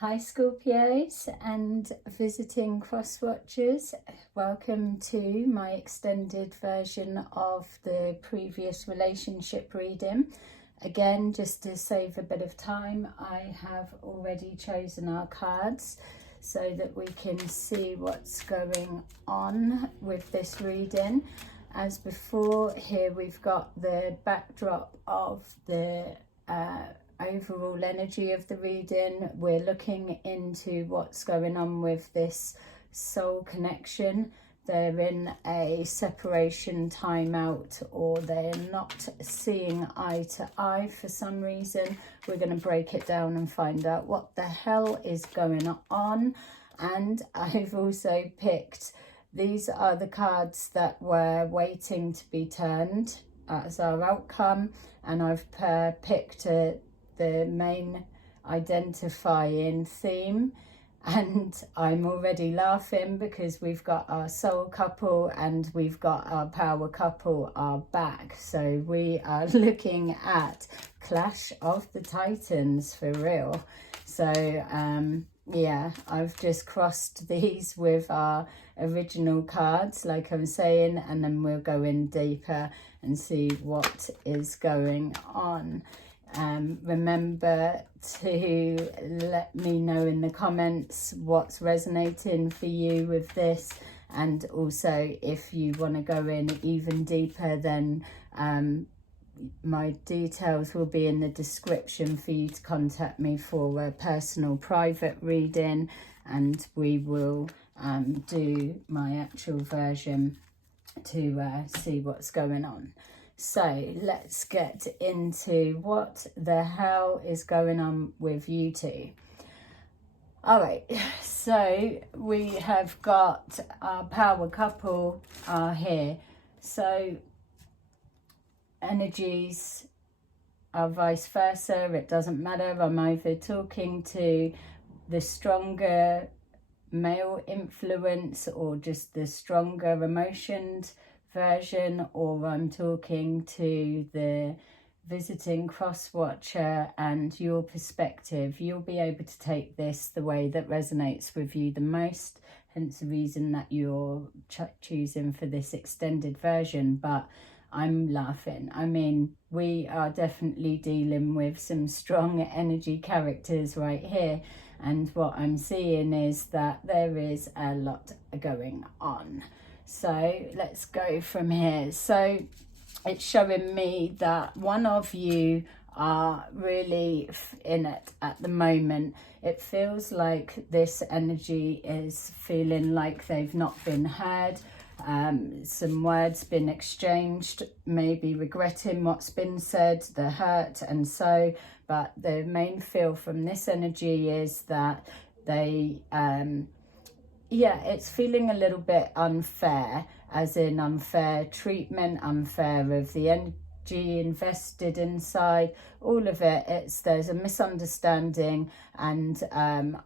Hi Scorpios and visiting cross watchers, welcome to my extended version of the previous relationship reading. Again, just to save a bit of time, I have already chosen our cards so that we can see what's going on with this reading. As before, here we've got the backdrop of the overall energy of the reading. We're looking into what's going on with this soul connection. They're in a separation timeout, or they're not seeing eye to eye for some reason. We're going to break it down and find out what the hell is going on. And I've also picked, these are the cards that were waiting to be turned as our outcome, and I've picked the main identifying theme, and I'm already laughing because we've got our soul couple and we've got our power couple are back. So we are looking at Clash of the Titans for real. So yeah, I've just crossed these with our original cards like I'm saying, and then we'll go in deeper and see what is going on. Remember to let me know in the comments what's resonating for you with this, and also if you want to go in even deeper, then my details will be in the description for you to contact me for a personal private reading, and we will do my actual version to see what's going on. So let's get into what the hell is going on with you two. All right, so we have got our power couple are here. So energies are vice versa. It doesn't matter. I'm either talking to the stronger male influence or just the stronger emotions version, or I'm talking to the visiting cross watcher and your perspective. You'll be able to take this the way that resonates with you the most, hence the reason that you're choosing for this extended version. But I'm laughing. I mean, we are definitely dealing with some strong energy characters right here, and what I'm seeing is that there is a lot going on. So let's go from here. So it's showing me that one of you are really in it at the moment. It feels like this energy is feeling like they've not been heard. Some words been exchanged, maybe regretting what's been said, the hurt, and so. But the main feel from this energy is that they yeah, it's feeling a little bit unfair, as in unfair treatment, unfair of the energy invested inside, all of it. There's a misunderstanding and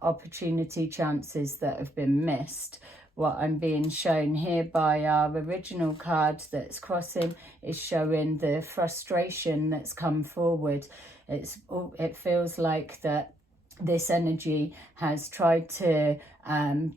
opportunity chances that have been missed. What I'm being shown here by our original card that's crossing is showing the frustration that's come forward. It feels like that this energy has tried to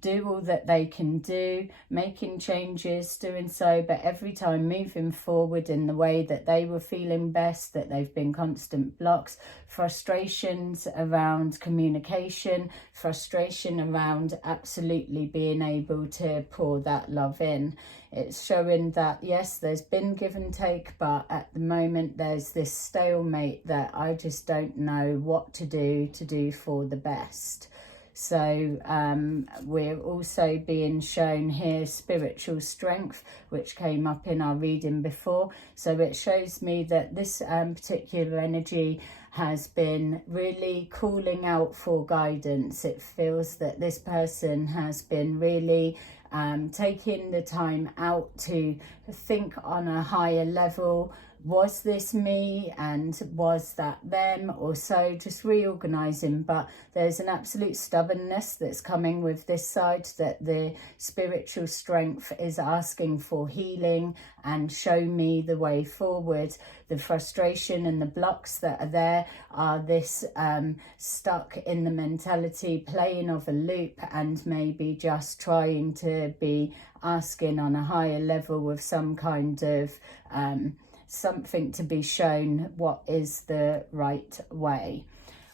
do all that they can do, making changes, doing so, but every time moving forward in the way that they were feeling best, that they've been constant blocks, frustrations around communication, frustration around absolutely being able to pour that love in. It's showing that, yes, there's been give and take, but at the moment there's this stalemate that I just don't know what to do for the best. So we're also being shown here spiritual strength, which came up in our reading before. So it shows me that this particular energy has been really calling out for guidance. It feels that this person has been really taking the time out to think on a higher level, was this me and was that them or so, just reorganizing. But there's an absolute stubbornness that's coming with this side, that the spiritual strength is asking for healing and show me the way forward. The frustration and the blocks that are there are this stuck in the mentality, playing of a loop, and maybe just trying to be asking on a higher level of some kind of something to be shown what is the right way.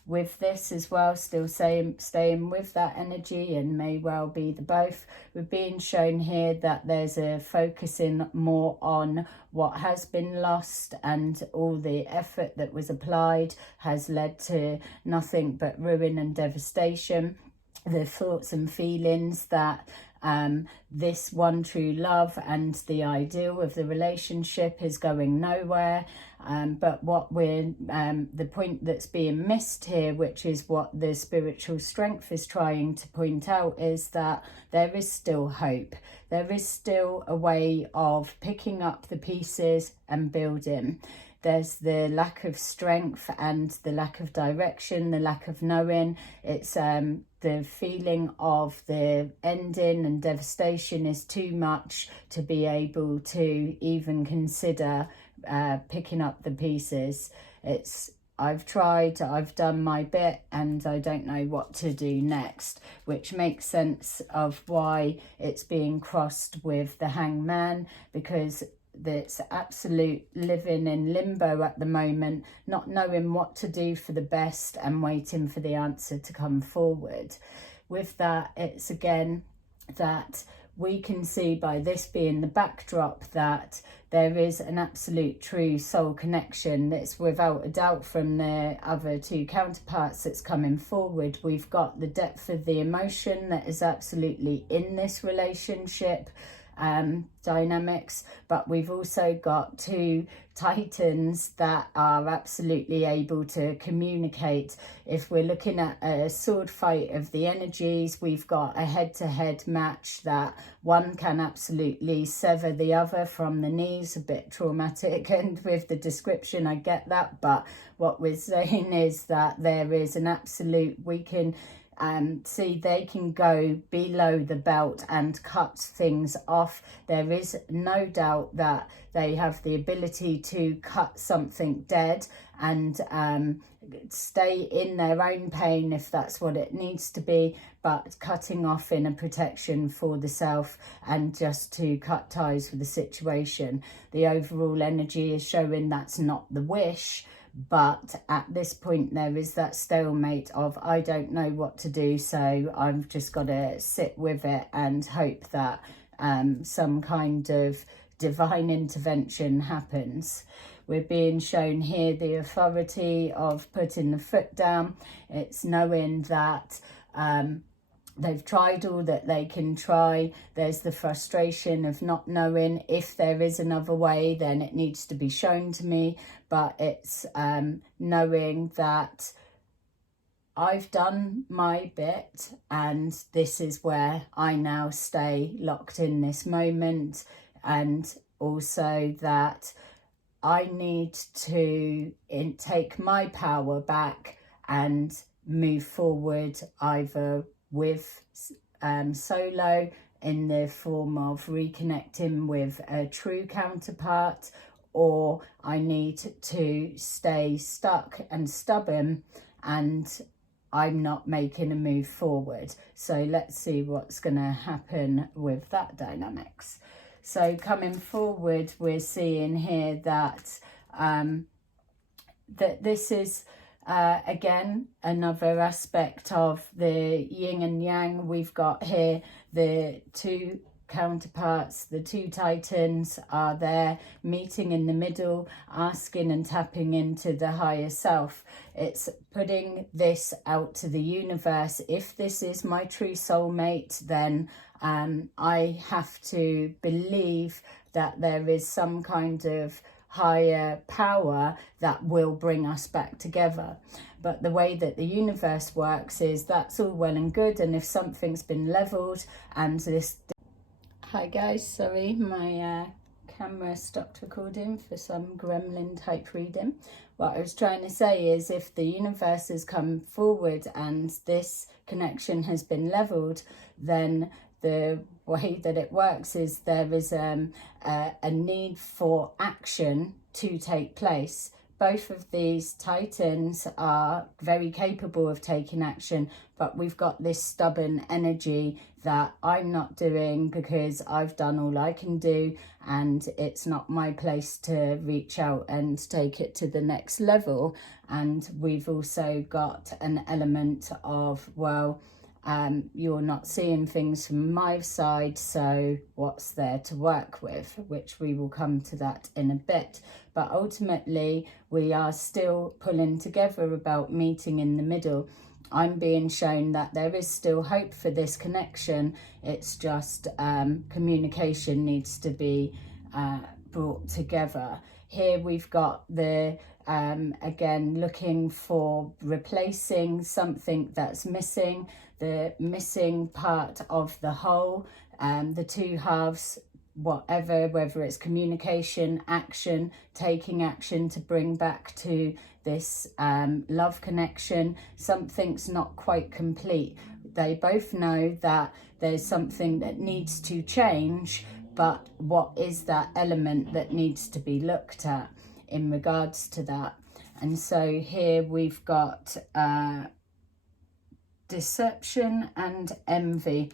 With this as well, still staying with that energy, and may well be the both, we're being shown here that there's a focusing more on what has been lost, and all the effort that was applied has led to nothing but ruin and devastation. The thoughts and feelings that this one true love and the ideal of the relationship is going nowhere. But what we're the point that's being missed here, which is what the spiritual strength is trying to point out, is that there is still hope. There is still a way of picking up the pieces and building. There's the lack of strength and the lack of direction, the lack of knowing. It's the feeling of the ending and devastation is too much to be able to even consider picking up the pieces. I've tried, I've done my bit, and I don't know what to do next, which makes sense of why it's being crossed with the Hangman, because that's absolute living in limbo at the moment, not knowing what to do for the best and waiting for the answer to come forward. With that, it's again that we can see by this being the backdrop that there is an absolute true soul connection. That's without a doubt from the other two counterparts that's coming forward. We've got the depth of the emotion that is absolutely in this relationship dynamics, but we've also got two Titans that are absolutely able to communicate. If we're looking at a sword fight of the energies, we've got a head-to-head match that one can absolutely sever the other from the knees. A bit traumatic, and with the description I get that, but what we're saying is that there is an absolute, we can see they can go below the belt and cut things off. There is no doubt that they have the ability to cut something dead and stay in their own pain if that's what it needs to be, but cutting off in a protection for the self and just to cut ties with the situation. The overall energy is showing that's not the wish, but at this point there is that stalemate of I don't know what to do, so I've just got to sit with it and hope that some kind of divine intervention happens. We're being shown here the authority of putting the foot down. It's knowing that they've tried all that they can try. There's the frustration of not knowing if there is another way, then it needs to be shown to me. But it's knowing that I've done my bit, and this is where I now stay locked in this moment. And also that I need to take my power back and move forward, either with solo in the form of reconnecting with a true counterpart, or I need to stay stuck and stubborn and I'm not making a move forward. So let's see what's going to happen with that dynamics. So coming forward, we're seeing here that that this is again another aspect of the yin and yang. We've got here the two counterparts, the two Titans are there meeting in the middle, asking and tapping into the higher self. It's putting this out to the universe. If this is my true soulmate, then I have to believe that there is some kind of higher power that will bring us back together. But the way that the universe works is that's all well and good, and if something's been leveled and this... Hi guys, sorry, my camera stopped recording for some gremlin type reading. What I was trying to say is, if the universe has come forward and this connection has been leveled, then the way that it works is there is a need for action to take place. Both of these Titans are very capable of taking action, but we've got this stubborn energy that I'm not doing because I've done all I can do, and it's not my place to reach out and take it to the next level. And we've also got an element of, well, you're not seeing things from my side, so what's there to work with, which we will come to that in a bit. But ultimately, we are still pulling together about meeting in the middle. I'm being shown that there is still hope for this connection. It's just communication needs to be brought together. Here we've got the again, looking for replacing something that's missing, the missing part of the whole, the two halves, whatever, whether it's communication, action, taking action to bring back to this love connection. Something's not quite complete. They both know that there's something that needs to change, but what is that element that needs to be looked at in regards to that? And so here we've got deception and envy.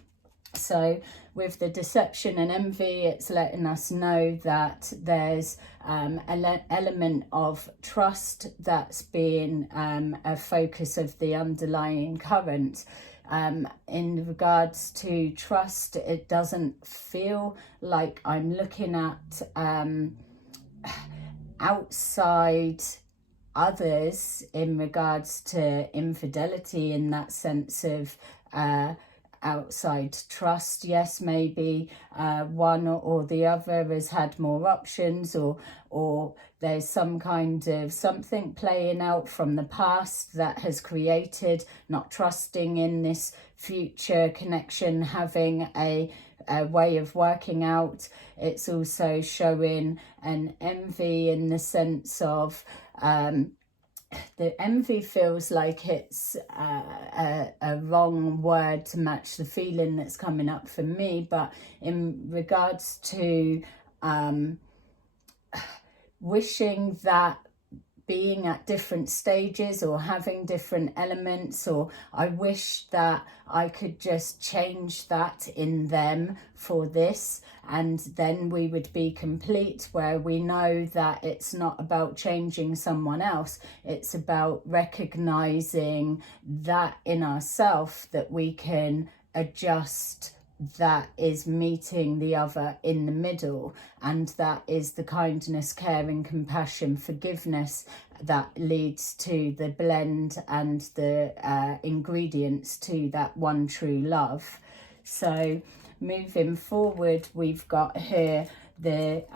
So with the deception and envy, it's letting us know that there's an element of trust that's being a focus of the underlying current. In regards to trust, it doesn't feel like I'm looking at outside others in regards to infidelity, in that sense of outside trust. Yes, maybe one or the other has had more options, or there's some kind of something playing out from the past that has created not trusting in this future connection having a way of working out. It's also showing an envy in the sense of the envy feels like it's a wrong word to match the feeling that's coming up for me, but in regards to wishing that being at different stages or having different elements, or I wish that I could just change that in them for this, and then we would be complete, where we know that it's not about changing someone else, it's about recognizing that in ourselves that we can adjust, that is meeting the other in the middle, and that is the kindness, caring, compassion, forgiveness that leads to the blend and the ingredients to that one true love. So moving forward, we've got here the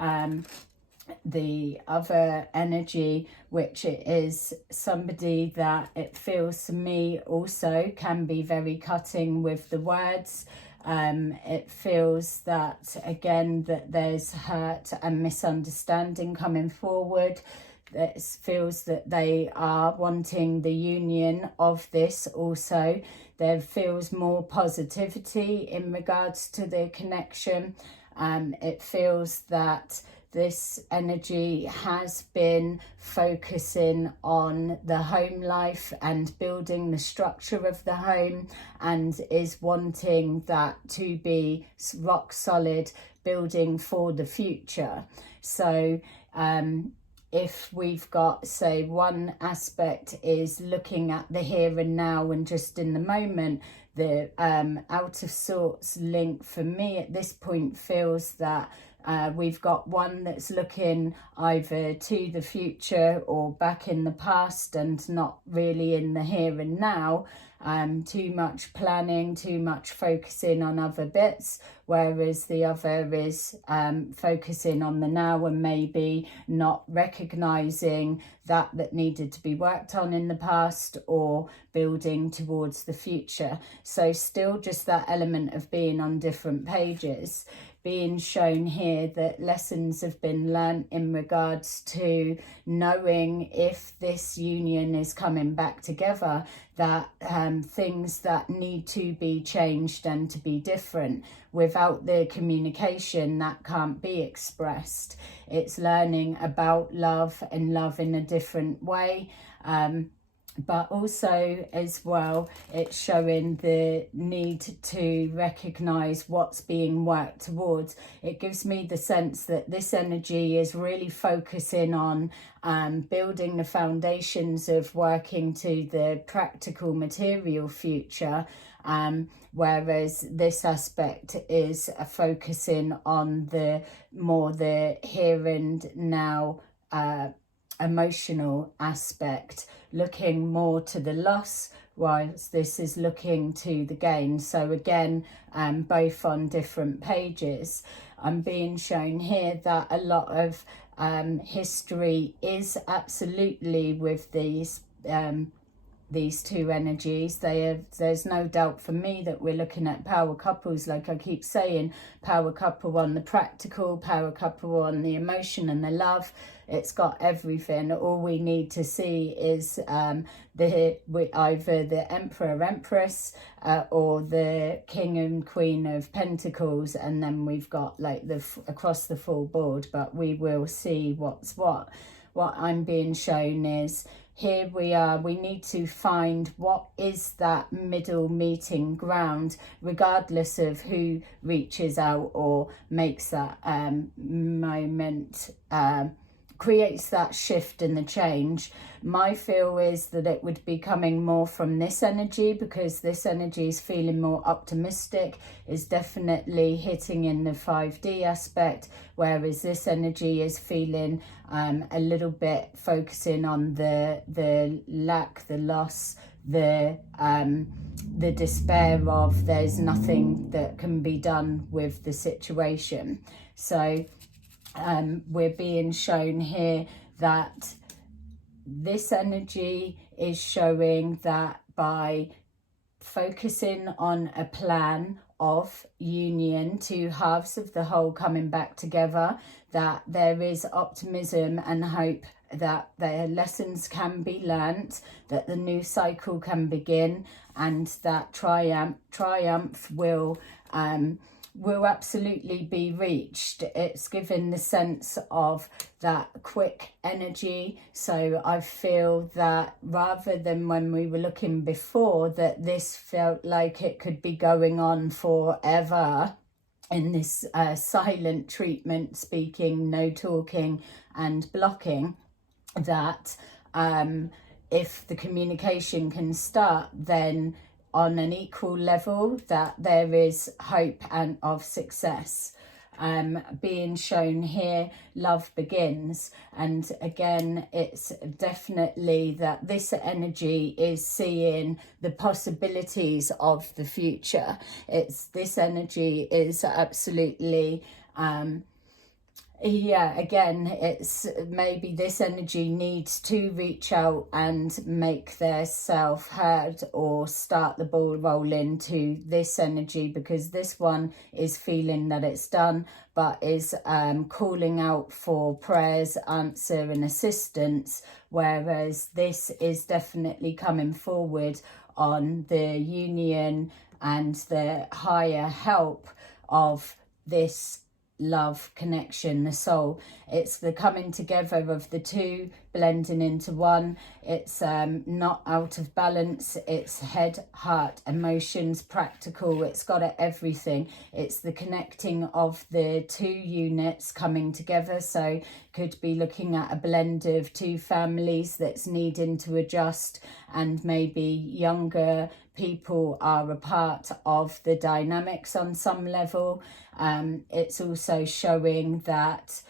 other energy, which it is somebody that it feels to me also can be very cutting with the words. It feels that, again, that there's hurt and misunderstanding coming forward. It feels that they are wanting the union of this also. There feels more positivity in regards to the connection. It feels that this energy has been focusing on the home life and building the structure of the home, and is wanting that to be rock solid, building for the future. So if we've got, say, one aspect is looking at the here and now and just in the moment, the out of sorts link for me at this point feels that we've got one that's looking either to the future or back in the past and not really in the here and now. Too much planning, too much focusing on other bits, whereas the other is focusing on the now and maybe not recognizing that needed to be worked on in the past or building towards the future. So still just that element of being on different pages, being shown here that lessons have been learnt in regards to knowing if this union is coming back together, that things that need to be changed and to be different, without the communication that can't be expressed. It's learning about love and love in a different way. But also as well, it's showing the need to recognize what's being worked towards. It gives me the sense that this energy is really focusing on building the foundations of working to the practical material future, whereas this aspect is focusing on the here and now emotional aspect, looking more to the loss, whilst this is looking to the gain. So again, both on different pages. I'm being shown here that a lot of history is absolutely with these two energies. There's no doubt for me that we're looking at power couples, like I keep saying, power couple on the practical, power couple on the emotion and the love. It's got everything. All we need to see is either the Emperor, Empress, or the King and Queen of Pentacles, and then we've got like across the full board. But we will see what's what. What I'm being shown is, here we are, we need to find what is that middle meeting ground, regardless of who reaches out or makes that moment, creates that shift in the change. My feel is that it would be coming more from this energy, because this energy is feeling more optimistic, is definitely hitting in the 5D aspect, whereas this energy is feeling a little bit focusing on the lack, the loss, the despair of there's nothing that can be done with the situation. So we're being shown here that this energy is showing that by focusing on a plan of union, two halves of the whole coming back together, that there is optimism and hope that their lessons can be learnt, that the new cycle can begin, and that triumph will absolutely be reached. It's given the sense of that quick energy. So I feel that rather than when we were looking before, that this felt like it could be going on forever in this silent treatment, speaking, no talking and blocking, that if the communication can start, then on an equal level, that there is hope and of success. Being shown here, love begins. And again, it's definitely that this energy is seeing the possibilities of the future. This energy is absolutely again, it's maybe this energy needs to reach out and make their self heard, or start the ball rolling to this energy, because this one is feeling that it's done, but is calling out for prayers, answer and assistance, whereas this is definitely coming forward on the union and the higher help of this love connection, the soul. It's the coming together of the two, blending into one. It's not out of balance. It's head, heart, emotions, practical. It's got everything. It's the connecting of the two units coming together. So could be looking at a blend of two families that's needing to adjust, and maybe younger people are a part of the dynamics on some level. It's also showing that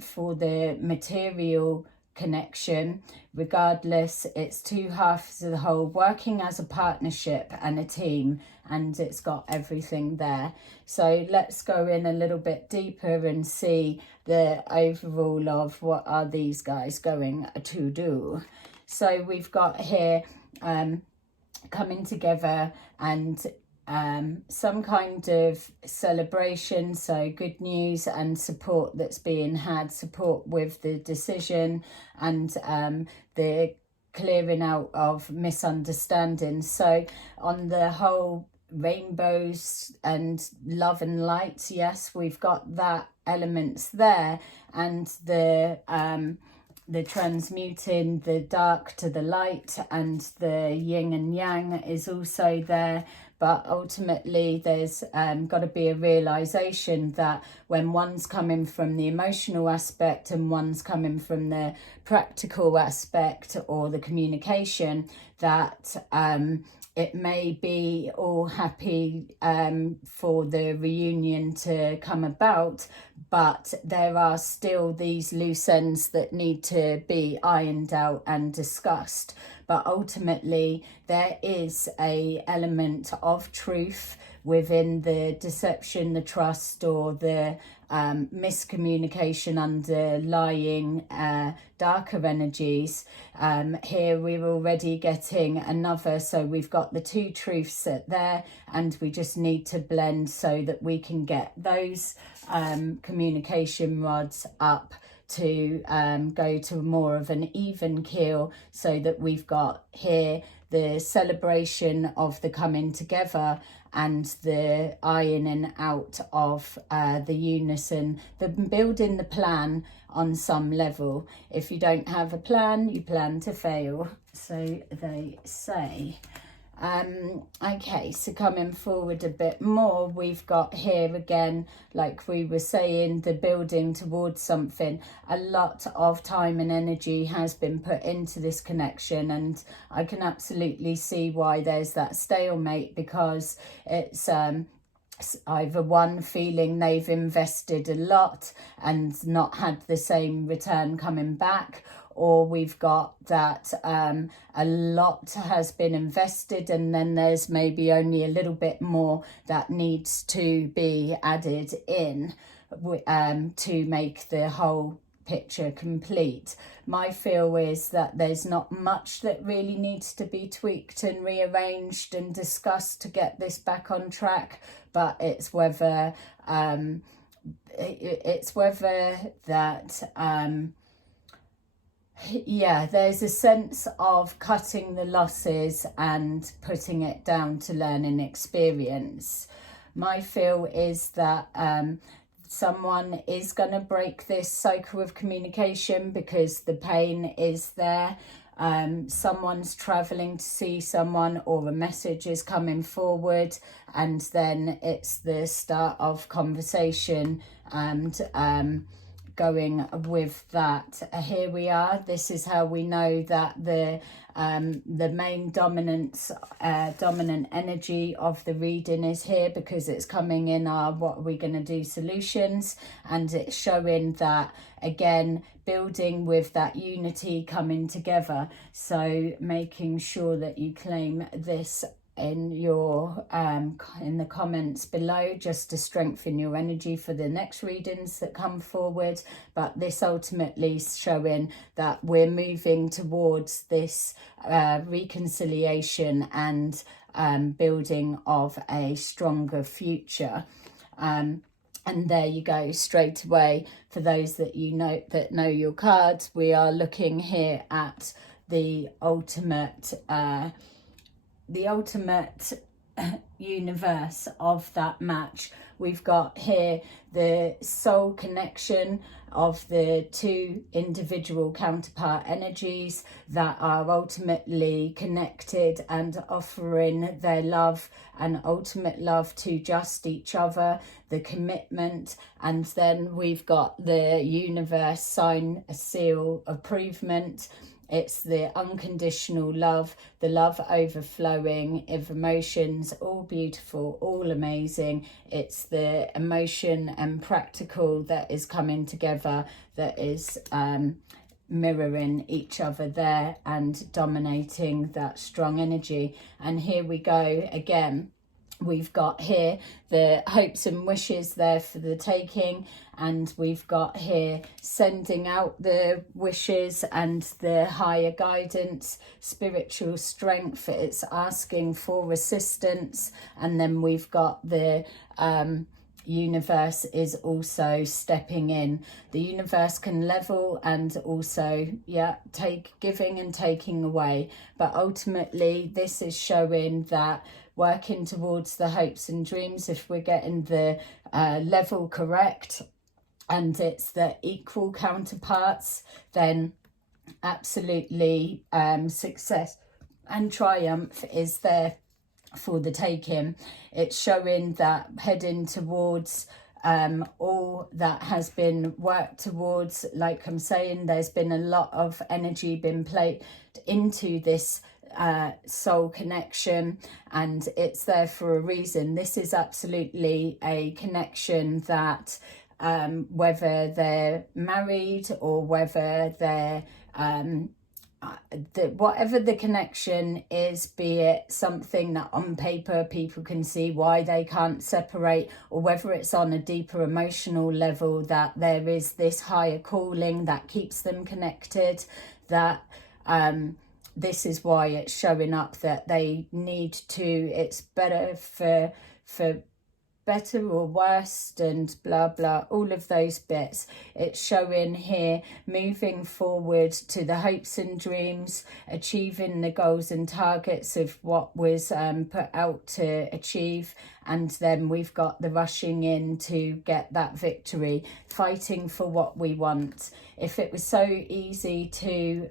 for the material connection. Regardless, it's two halves of the whole, working as a partnership and a team, and it's got everything there. So let's go in a little bit deeper and see the overall of what are these guys going to do. So we've got here coming together and some kind of celebration, so good news and support that's being had, support with the decision and the clearing out of misunderstandings. So on the whole, rainbows and love and light, yes, we've got that elements there, and the transmuting the dark to the light and the yin and yang is also there. But ultimately there's got to be a realization that when one's coming from the emotional aspect and one's coming from the practical aspect or the communication, that it may be all happy for the reunion to come about, but there are still these loose ends that need to be ironed out and discussed. But ultimately there is a element of truth within the deception, the trust, or the miscommunication underlying darker energies. Here we're already getting another, so we've got the two truths there, and we just need to blend so that we can get those communication rods up to go to more of an even keel, so that we've got here the celebration of the coming together and the ironing out of the unison, the building the plan on some level. If you don't have a plan, you plan to fail, so they say. Okay, so coming forward a bit more, we've got here again, like we were saying, the building towards something. A lot of time and energy has been put into this connection, and I can absolutely see why there's that stalemate, because it's either one feeling they've invested a lot and not had the same return coming back, or we've got that a lot has been invested and then there's maybe only a little bit more that needs to be added in to make the whole picture complete. My feel is that there's not much that really needs to be tweaked and rearranged and discussed to get this back on track, but it's whether that yeah, there's a sense of cutting the losses and putting it down to learning experience. My feel is that someone is going to break this cycle of communication because the pain is there. Someone's traveling to see someone, or a message is coming forward, and then it's the start of conversation and going with that. Here we are. This is how we know that the main dominant energy of the reading is here, because it's coming in our what are we going to do solutions, and it's showing that again, building with that unity coming together. So making sure that you claim this in your in the comments below, just to strengthen your energy for the next readings that come forward. But this ultimately is showing that we're moving towards this reconciliation and building of a stronger future. And there you go, straight away, for those that you know that know your cards, we are looking here at the ultimate universe of that match. We've got here the soul connection of the two individual counterpart energies that are ultimately connected and offering their love and ultimate love to just each other, the commitment. And then we've got the universe sign, a seal, approval. It's the unconditional love, the love overflowing of emotions, all beautiful, all amazing. It's the emotion and practical that is coming together, that is mirroring each other there and dominating that strong energy. And here we go again. We've got here the hopes and wishes there for the taking, and we've got here sending out the wishes and the higher guidance, spiritual strength. It's asking for assistance. And then we've got the universe is also stepping in. The universe can level and also giving and taking away, but ultimately this is showing that working towards the hopes and dreams, if we're getting the level correct and it's the equal counterparts, then absolutely success and triumph is there for the taking. It's showing that heading towards all that has been worked towards. Like I'm saying, there's been a lot of energy been played into this soul connection, and it's there for a reason. This is absolutely a connection that whether they're married or whether they're whatever the connection is, be it something that on paper people can see why they can't separate, or whether it's on a deeper emotional level that there is this higher calling that keeps them connected, that this is why it's showing up that they need to, it's better for better or worse and blah blah, all of those bits. It's showing here moving forward to the hopes and dreams, achieving the goals and targets of what was put out to achieve. And then we've got the rushing in to get that victory, fighting for what we want. If it was so easy to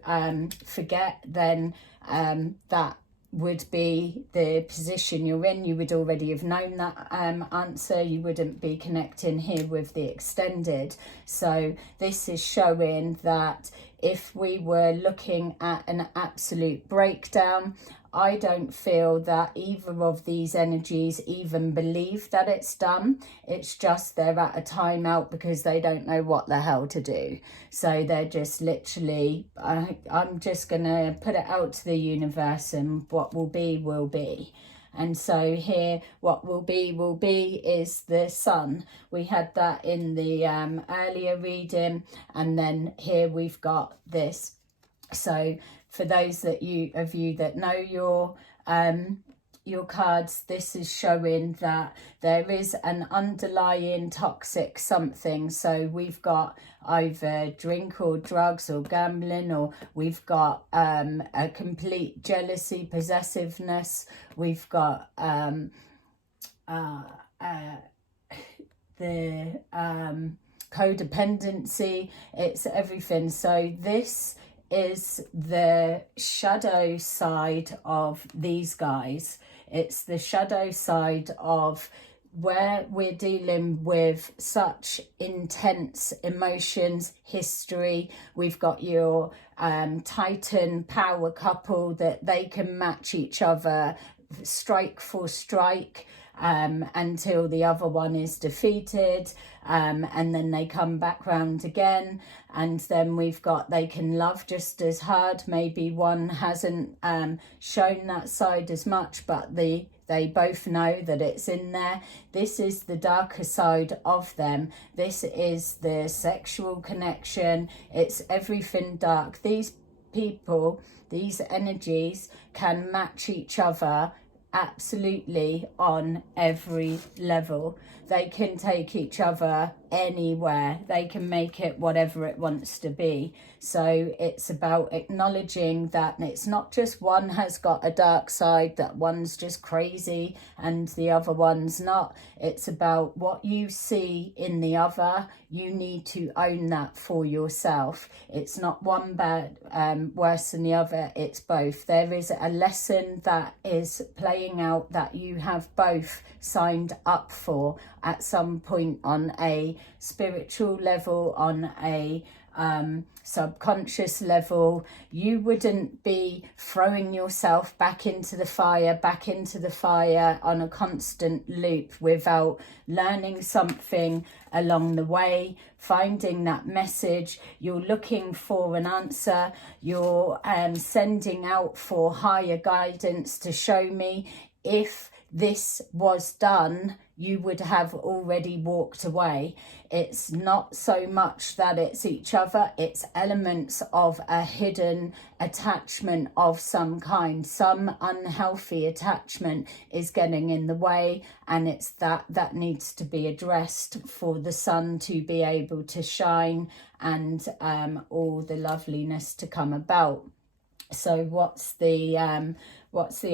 forget, then that would be the position you're in. You would already have known that answer. You wouldn't be connecting here with the extended. So this is showing that if we were looking at an absolute breakdown, I don't feel that either of these energies even believe that it's done. It's just they're at a timeout because they don't know what the hell to do. So they're just literally, I'm just going to put it out to the universe, and what will be, will be. And so here, what will be is the sun. We had that in the earlier reading, and then here we've got this. So for those of you that know your cards, this is showing that there is an underlying toxic something. So we've got either drink or drugs or gambling, or we've got a complete jealousy, possessiveness. We've got the codependency. It's everything. So this is the shadow side of these guys. It's the shadow side of where we're dealing with such intense emotions, history. We've got your Titan power couple that they can match each other strike for strike until the other one is defeated, and then they come back round again. And then we've got, they can love just as hard. Maybe one hasn't shown that side as much, but they both know that it's in there. This is the darker side of them. This is the sexual connection. It's everything dark. These people, these energies can match each other absolutely on every level. They can take each other anywhere. They can make it whatever it wants to be. So it's about acknowledging that it's not just one has got a dark side, that one's just crazy and the other one's not. It's about what you see in the other. You need to own that for yourself. It's not one bad worse than the other. It's both. There is a lesson that is playing out that you have both signed up for at some point on a spiritual level, on a subconscious level, you wouldn't be throwing yourself back into the fire on a constant loop without learning something along the way, finding that message. You're looking for an answer, you're sending out for higher guidance to show me. If this was done, you would have already walked away. It's not so much that it's each other, it's elements of a hidden attachment of some kind. Some unhealthy attachment is getting in the way, and it's that needs to be addressed for the sun to be able to shine and all the loveliness to come about. So what's the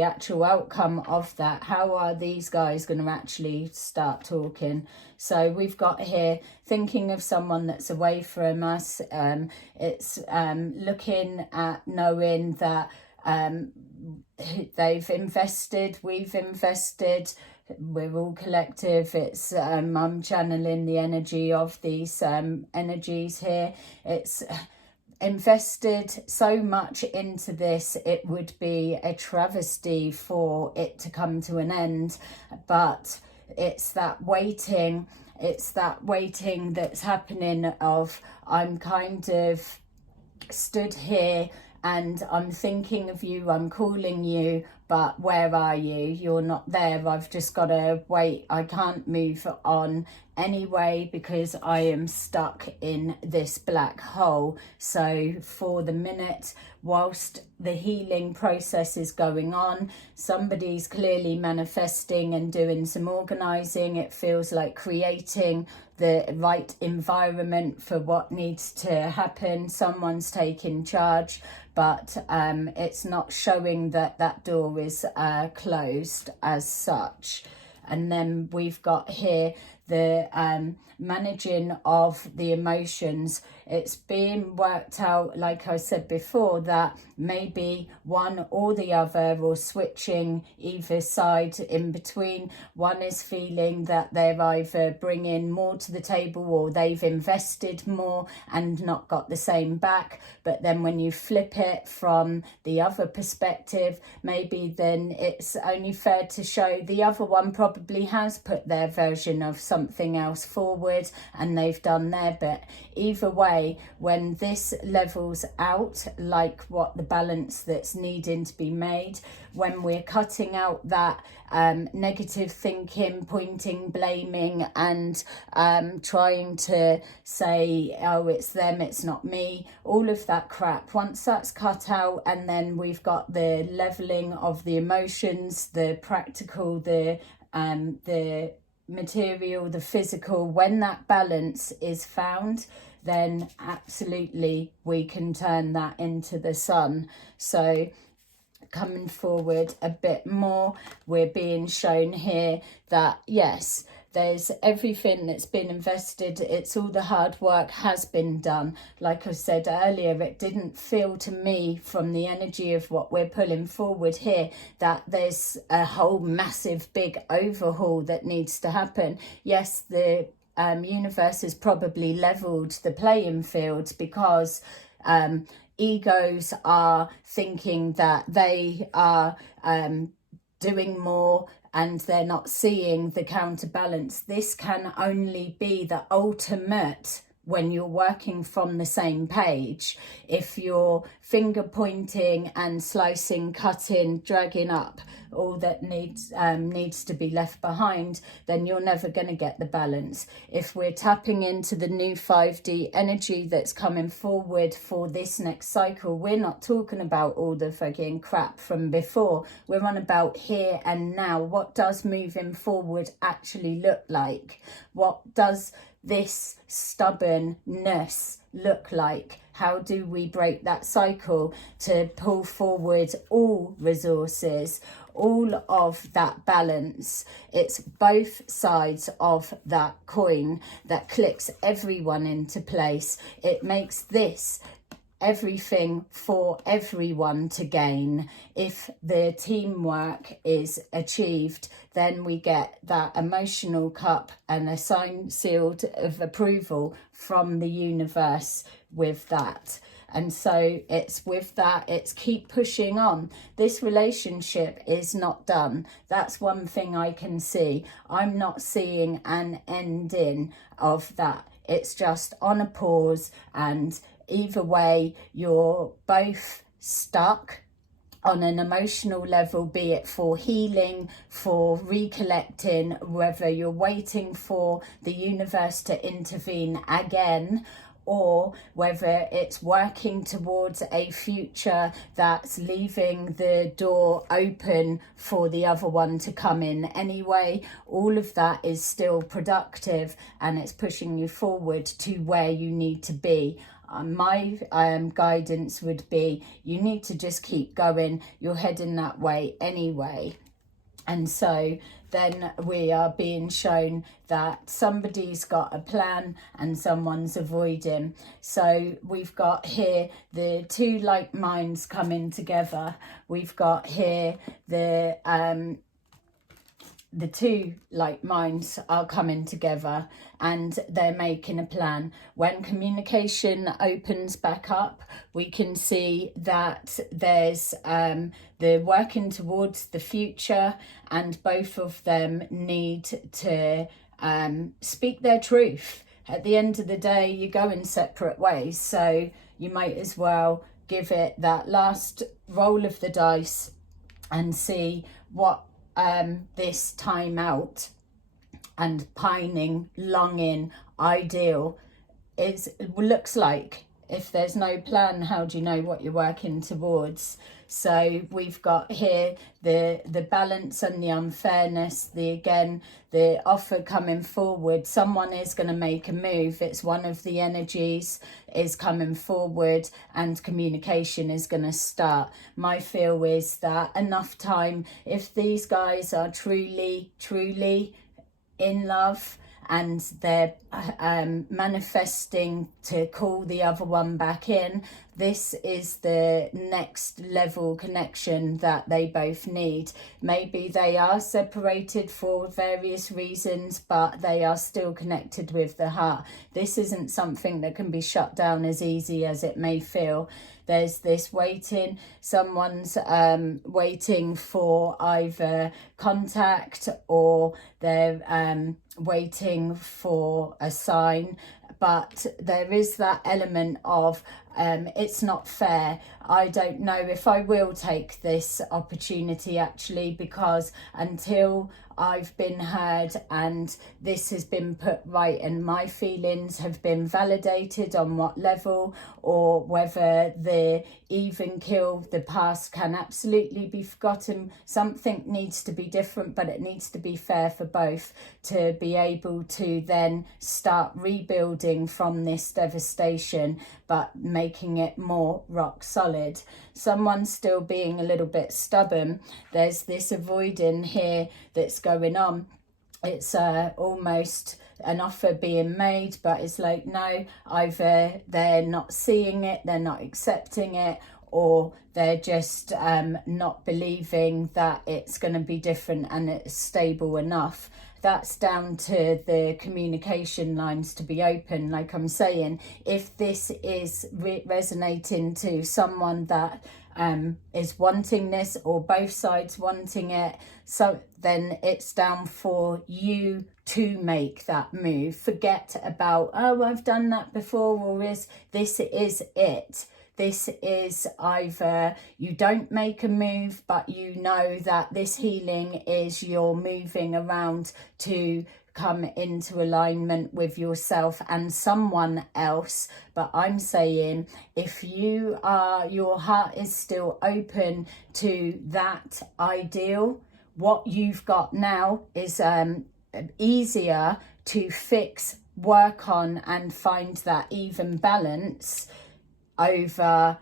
actual outcome of that? How are these guys going to actually start talking? So we've got here, thinking of someone that's away from us. It's looking at knowing that they've invested, we've invested, we're all collective. It's I'm channeling the energy of these energies here. It's invested so much into this, it would be a travesty for it to come to an end. But it's that waiting that's happening of, I'm kind of stood here and I'm thinking of you, I'm calling you, but where are you? You're not there. I've just got to wait. I can't move on anyway because I am stuck in this black hole. So for the minute, whilst the healing process is going on, somebody's clearly manifesting and doing some organizing. It feels like creating the right environment for what needs to happen. Someone's taking charge, but it's not showing that that door is closed as such. And then we've got here the managing of the emotions. It's being worked out, like I said before, that maybe one or the other, or switching either side in between. One is feeling that they're either bringing more to the table or they've invested more and not got the same back. But then when you flip it from the other perspective, maybe then it's only fair to show the other one probably has put their version of something else forward and they've done their bit. Either way, when this levels out, like what the balance that's needing to be made, when we're cutting out that negative thinking, pointing, blaming, and trying to say, oh, it's them, it's not me, all of that crap, once that's cut out, and then we've got the leveling of the emotions, the practical, the material, the physical, when that balance is found, then absolutely we can turn that into the sun. So coming forward a bit more, we're being shown here that yes, there's everything that's been invested, it's all the hard work has been done. Like I said earlier, it didn't feel to me from the energy of what we're pulling forward here that there's a whole massive big overhaul that needs to happen. Yes, the universe has probably leveled the playing field because egos are thinking that they are doing more and they're not seeing the counterbalance. This can only be the ultimate when you're working from the same page. If you're finger pointing and slicing, cutting, dragging up all that needs to be left behind, then you're never going to get the balance. If we're tapping into the new 5D energy that's coming forward for this next cycle, we're not talking about all the fucking crap from before. We're on about here and now. What does moving forward actually look like? What does this stubbornness look like? How do we break that cycle to pull forward all resources, all of that balance? It's both sides of that coin that clicks everyone into place. It makes this everything for everyone to gain. If the teamwork is achieved, then we get that emotional cup and a sign sealed of approval from the universe with that. And so it's with that, it's keep pushing on. This relationship is not done. That's one thing I can see. I'm not seeing an ending of that. It's just on a pause, and either way, you're both stuck on an emotional level, be it for healing, for recollecting, whether you're waiting for the universe to intervene again, or whether it's working towards a future that's leaving the door open for the other one to come in anyway. All of that is still productive, and it's pushing you forward to where you need to be. My guidance would be, you need to just keep going. You're heading that way anyway. And so then we are being shown that somebody's got a plan and someone's avoiding. So we've got here the two like minds coming together. We've got here the two like minds are coming together and they're making a plan. When communication opens back up, we can see that there's the working towards the future, and both of them need to speak their truth. At the end of the day, you go in separate ways, so you might as well give it that last roll of the dice and see what this time out and pining, longing, ideal looks like. If there's no plan, how do you know what you're working towards? So we've got here the balance and the unfairness, the offer coming forward. Someone is going to make a move. It's one of the energies is coming forward, and communication is going to start. My feel is that enough time, if these guys are truly in love and they're manifesting to call the other one back in, this is the next level connection that they both need. Maybe they are separated for various reasons, but they are still connected with the heart. This isn't something that can be shut down as easy as it may feel. There's this waiting. Someone's waiting for either contact, or they're waiting for a sign. But there is that element of it's not fair. I don't know if I will take this opportunity, actually, because until I've been heard and this has been put right and my feelings have been validated on what level, or whether the even kill, the past can absolutely be forgotten. Something needs to be different, but it needs to be fair for both to be able to then start rebuilding from this devastation, but making it more rock solid. Someone's still being a little bit stubborn. There's this avoiding here that's going on. It's almost an offer being made, but it's like, no, either they're not seeing it, they're not accepting it, or they're just not believing that it's going to be different and it's stable enough. That's down to the communication lines to be open. Like I'm saying, if this is resonating to someone that is wanting this, or both sides wanting it, so then it's down for you to make that move. Forget about, oh, I've done that before, or this is it. This is either you don't make a move, but you know that this healing is you're moving around to come into alignment with yourself and someone else. But I'm saying, if your heart is still open to that ideal, what you've got now is easier to fix, work on, and find that even balance over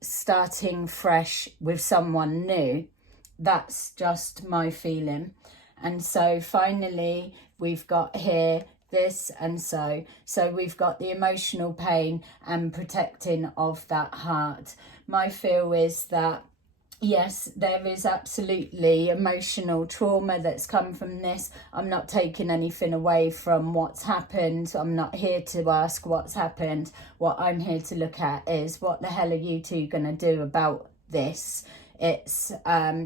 starting fresh with someone new. That's just my feeling. And so finally we've got here this and so. So we've got the emotional pain and protecting of that heart. My feel is that yes, there is absolutely emotional trauma that's come from this. I'm not taking anything away from what's happened. I'm not here to ask what's happened. What I'm here to look at is what the hell are you two going to do about this? It's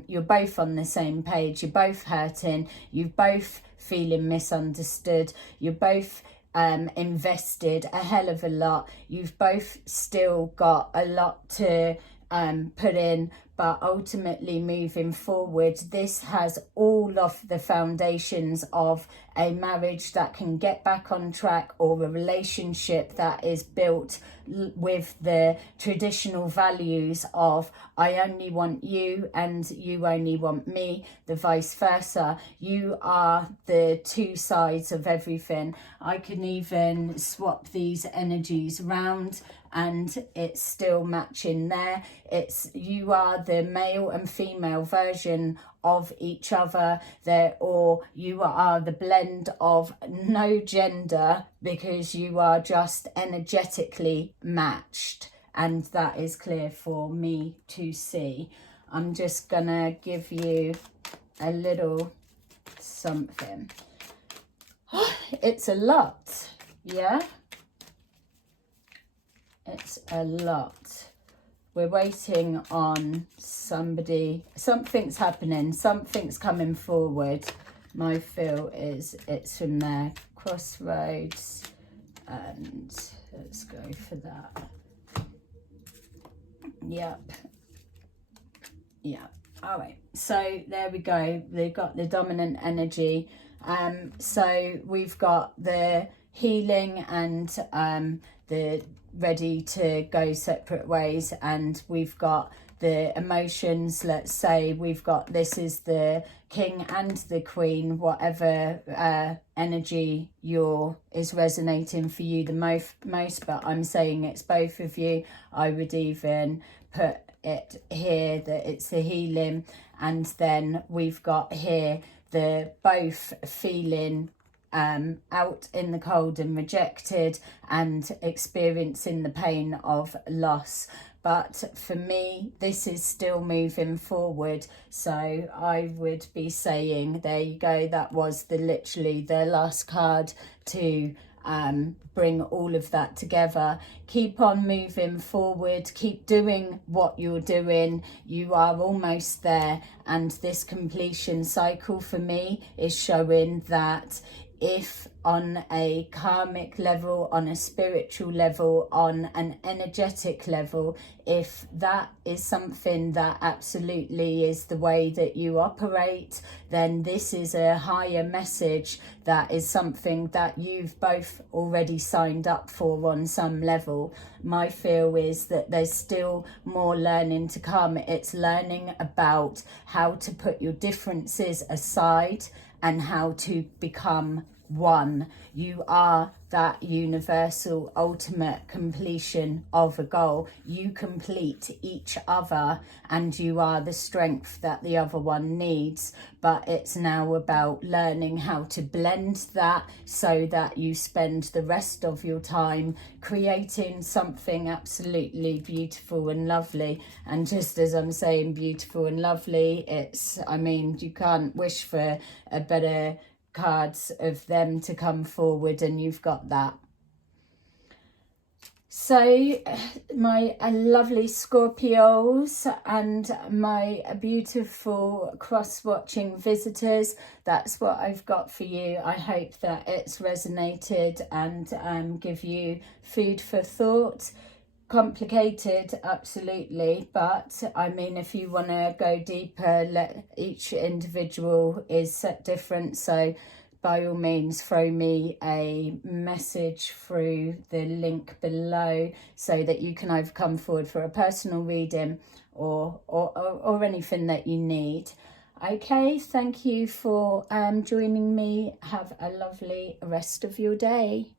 you're both on the same page. You're both hurting. You're both feeling misunderstood. You're both invested a hell of a lot. You've both still got a lot to put in, but ultimately moving forward, this has all of the foundations of a marriage that can get back on track, or a relationship that is built with the traditional values of I only want you and you only want me, the vice versa. You are the two sides of everything. I can even swap these energies round and it's still matching there. It's you are the male and female version of each other there, or you are the blend of no gender, because you are just energetically matched, and that is clear for me to see. I'm just gonna give you a little something. It's a lot, yeah, it's a lot. We're waiting on somebody, something's happening, something's coming forward. My feel is it's from there, crossroads, and let's go for that. Yep. All right, so there we go. They've got the dominant energy. So we've got the healing and the ready to go separate ways, and we've got the emotions. Let's say we've got, this is the king and the queen, whatever energy is resonating for you the most, but I'm saying it's both of you. I would even put it here that it's the healing, and then we've got here the both feeling out in the cold and rejected and experiencing the pain of loss. But for me, this is still moving forward. So I would be saying, there you go, that was literally the last card to bring all of that together. Keep on moving forward, keep doing what you're doing. You are almost there, and this completion cycle for me is showing that if on a karmic level, on a spiritual level, on an energetic level, if that is something that absolutely is the way that you operate, then this is a higher message that is something that you've both already signed up for on some level. My feel is that there's still more learning to come. It's learning about how to put your differences aside and how to become one. You are that universal ultimate completion of a goal. You complete each other, and you are the strength that the other one needs. But it's now about learning how to blend that so that you spend the rest of your time creating something absolutely beautiful and lovely. And just as I'm saying beautiful and lovely, it's, I mean, you can't wish for a better cards of them to come forward, and you've got that. So my lovely Scorpios and my beautiful cross-watching visitors, that's what I've got for you. I hope that it's resonated and give you food for thought. Complicated, absolutely, but I mean, if you want to go deeper, each individual is set different, so by all means throw me a message through the link below so that you can either come forward for a personal reading or anything that you need. Okay, thank you for joining me. Have a lovely rest of your day.